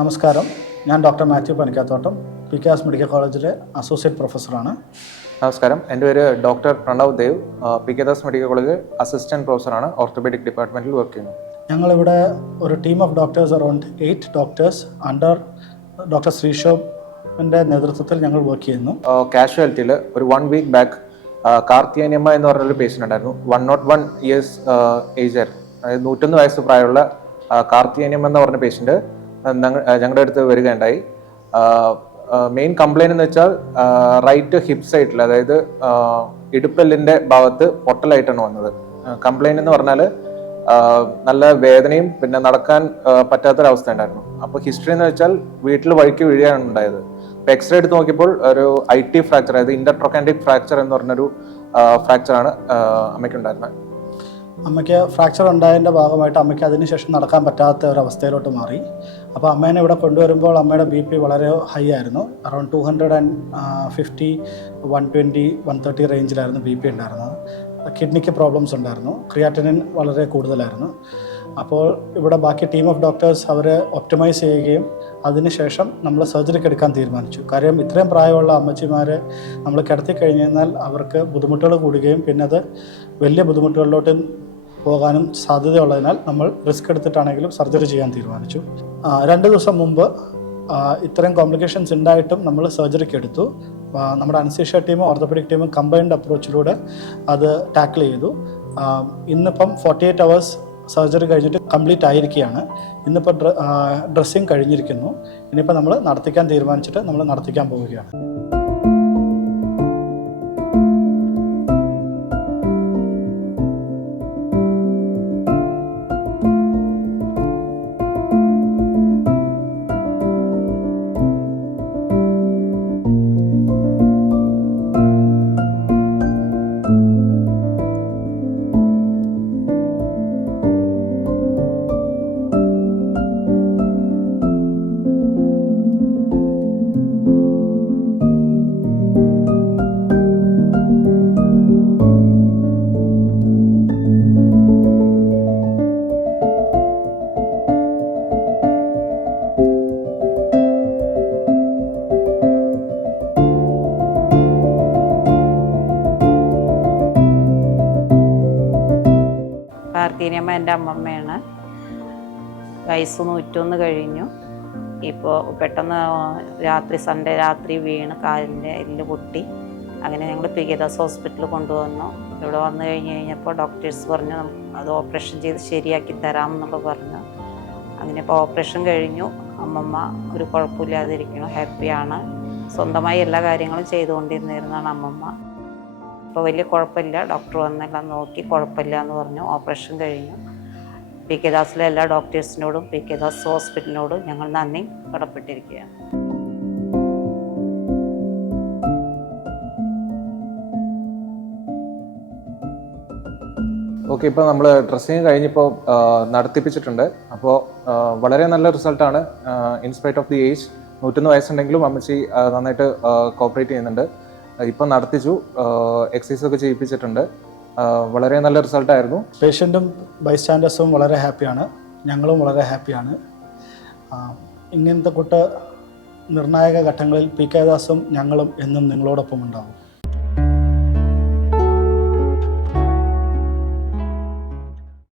നമസ്കാരം. ഞാൻ doctor Mathew Panikkathottam P K S medical കോളേജിലെ അസോസിയേറ്റ് പ്രൊഫസറാണ്. നമസ്കാരം. എന്റെ പേര് doctor Pranav Dev P K Das medical college assistant പ്രൊഫസറാണ്. ഓർത്തോപെഡിക് ഡിപ്പാർട്ട്മെന്റിൽ വർക്ക് ചെയ്യുന്നു. ഞങ്ങളിവിടെ ഒരു team of doctors around eight doctors under doctor ശ്രീശോഭിന്റെ നേതൃത്വത്തിൽ ഞങ്ങൾ വർക്ക് ചെയ്യുന്നു. കാഷ്വാലിറ്റിയിൽ ഒരു വൺ വീക്ക് ബാക്ക് കാർത്തിയാനിയമ്മ എന്ന് പറഞ്ഞൊരു പേഷ്യന്റ് ഉണ്ടായിരുന്നു. One nought one years age ആയിരുന്നു. അതായത് നൂറ്റൊന്ന് വയസ്സ് പ്രായമുള്ള കാർത്തിയാനിയമ്മ എന്ന് പറഞ്ഞ പേഷ്യന്റ് ഞങ്ങളുടെ അടുത്ത് വരികയുണ്ടായി. മെയിൻ കംപ്ലൈന്റ് എന്ന് വെച്ചാൽ റൈറ്റ് ഹിപ് സൈഡിൽ അതായത് ഇടുപ്പല്ലിന്റെ ഭാഗത്ത് പൊട്ടലായിട്ടാണ് വന്നത്. കംപ്ലൈന്റ് എന്ന് പറഞ്ഞാൽ നല്ല വേദനയും പിന്നെ നടക്കാൻ പറ്റാത്തൊരവസ്ഥ ഉണ്ടായിരുന്നു. അപ്പോൾ ഹിസ്റ്ററി എന്ന് വെച്ചാൽ വീട്ടിൽ വഴിക്ക് വീഴുകയാണ് ഉണ്ടായത്. അപ്പോൾ എക്സ്റേ എടുത്ത് നോക്കിയപ്പോൾ ഒരു ഐ ടി ഫ്രാക്ചർ അതായത് ഇന്റർട്രോക്കാൻഡിക് ഫ്രാക്ചർ എന്ന് പറഞ്ഞൊരു ഫ്രാക്ചറാണ് അമ്മയ്ക്കുണ്ടായിരുന്നത്. അമ്മയ്ക്ക് ഫ്രാക്ചർ ഉണ്ടായതിന്റെ ഭാഗമായിട്ട് അമ്മയ്ക്ക് അതിനുശേഷം നടക്കാൻ പറ്റാത്ത ഒരു അവസ്ഥയിലോട്ട് മാറി. അപ്പോൾ അമ്മേനെ ഇവിടെ കൊണ്ടുവരുമ്പോൾ അമ്മയുടെ ബി പി വളരെ ഹൈ ആയിരുന്നു. Around two hundred and fifty one twenty one thirty റേഞ്ചിലായിരുന്നു B P ഉണ്ടായിരുന്നത്. കിഡ്നിക്ക് പ്രോബ്ലംസ് ഉണ്ടായിരുന്നു. ക്രിയാറ്റിനിൻ വളരെ കൂടുതലായിരുന്നു. അപ്പോൾ ഇവിടെ ബാക്കി ടീം ഓഫ് ഡോക്ടേഴ്സ് അവരെ ഒപ്റ്റിമൈസ് ചെയ്യുകയും അതിനുശേഷം നമ്മൾ സർജറിക്ക് എടുക്കാൻ തീരുമാനിച്ചു. കാര്യം ഇത്രയും പ്രായമുള്ള അമ്മച്ചിമാരെ നമ്മൾ കിടത്തി കഴിഞ്ഞു കഴിഞ്ഞാൽ അവർക്ക് ബുദ്ധിമുട്ടുകൾ കൂടുകയും പിന്നെ അത് വലിയ ബുദ്ധിമുട്ടുകളിലോട്ട് പോകാനും സാധ്യതയുള്ളതിനാൽ നമ്മൾ റിസ്ക് എടുത്തിട്ടാണെങ്കിലും സർജറി ചെയ്യാൻ തീരുമാനിച്ചു. രണ്ട് ദിവസം മുമ്പ് ഇത്തരം കോംപ്ലിക്കേഷൻസ് ഉണ്ടായിട്ടും നമ്മൾ സർജറിക്ക് എടുത്തു. നമ്മുടെ അനസ്തീഷ്യ ടീമും ഓർത്തോപെഡിക് ടീമും കമ്പൈൻഡ് അപ്രോച്ചിലൂടെ അത് ടാക്കിൾ ചെയ്തു. ഇന്നിപ്പം ഫോർട്ടി എയ്റ്റ് അവേഴ്സ് സർജറി കഴിഞ്ഞിട്ട് കംപ്ലീറ്റ് ആയിരിക്കുകയാണ്. ഇന്നിപ്പോൾ ഡ്ര ഡ്രസ്സിങ് കഴിഞ്ഞിരിക്കുന്നു. ഇനിയിപ്പോൾ നമ്മൾ നടത്തിക്കാൻ തീരുമാനിച്ചിട്ട് നമ്മൾ നടത്തിക്കാൻ പോവുകയാണ്. കാർത്തികയമ്മ എന്റെ അമ്മമ്മയാണ്. വയസ്സ് നൂറ്റൊന്ന് കഴിഞ്ഞു. ഇപ്പോൾ പെട്ടെന്ന് രാത്രി സൺഡേ രാത്രി വീണ് കാലിന്റെ എല്ല് പൊട്ടി. അങ്ങനെ ഞങ്ങൾ പിഗദാസ് ഹോസ്പിറ്റലിൽ കൊണ്ടുവന്നു. ഇവിടെ വന്നു കഴിഞ്ഞ് കഴിഞ്ഞപ്പോൾ ഡോക്ടേഴ്സ് പറഞ്ഞു "നമുക്ക് അത് ഓപ്പറേഷൻ ചെയ്ത് ശരിയാക്കി തരാം എന്നൊക്കെ പറഞ്ഞു. അങ്ങനെ ഇപ്പോൾ ഓപ്പറേഷൻ കഴിഞ്ഞു. അമ്മമ്മ ഒരു കുഴപ്പമില്ലാതിരിക്കുന്നു ഹാപ്പിയാണ്. സ്വന്തമായി എല്ലാ കാര്യങ്ങളും ചെയ്തുകൊണ്ടിരുന്നിരുന്നതാണ് അമ്മമ്മ. ഇപ്പോൾ വലിയ കുഴപ്പമില്ല. ഡോക്ടർ വന്നെല്ലാം നോക്കി കുഴപ്പമില്ല എന്ന് പറഞ്ഞു. ഓപ്പറേഷൻ കഴിഞ്ഞു. പി കെ ദാസിലെ എല്ലാ ഡോക്ടേഴ്സിനോടും പി കെ ദാസ് ഹോസ്പിറ്റലിനോടും ഞങ്ങൾ നന്ദി കടപ്പെട്ടിരിക്കുകയാണ് ഓക്കെ ഇപ്പോൾ നമ്മൾ ഡ്രസ്സിങ് കഴിഞ്ഞിപ്പോൾ നടത്തിപ്പിച്ചിട്ടുണ്ട്. അപ്പോൾ വളരെ നല്ല റിസൾട്ടാണ്. In spite of the age. നൂറ്റൊന്ന് വയസ്സുണ്ടെങ്കിലും അമ്മച്ചി നന്നായിട്ട് കോപ്പറേറ്റ് ചെയ്യുന്നുണ്ട്. ഇപ്പം നടത്തിച്ചു. എക്സസൈസ് ഒക്കെ ചെയ്യിപ്പിച്ചിട്ടുണ്ട്. വളരെ നല്ല റിസൾട്ടായിരുന്നു പേഷ്യന്റും ബൈസ്റ്റാൻഡേഴ്സും വളരെ ഹാപ്പിയാണ് ഞങ്ങളും വളരെ ഹാപ്പിയാണ് ഇങ്ങനത്തെ കൂട്ട് നിർണായക ഘട്ടങ്ങളിൽ പി കെ ദാസും ഞങ്ങളും എന്നും നിങ്ങളോടൊപ്പം ഉണ്ടാവും.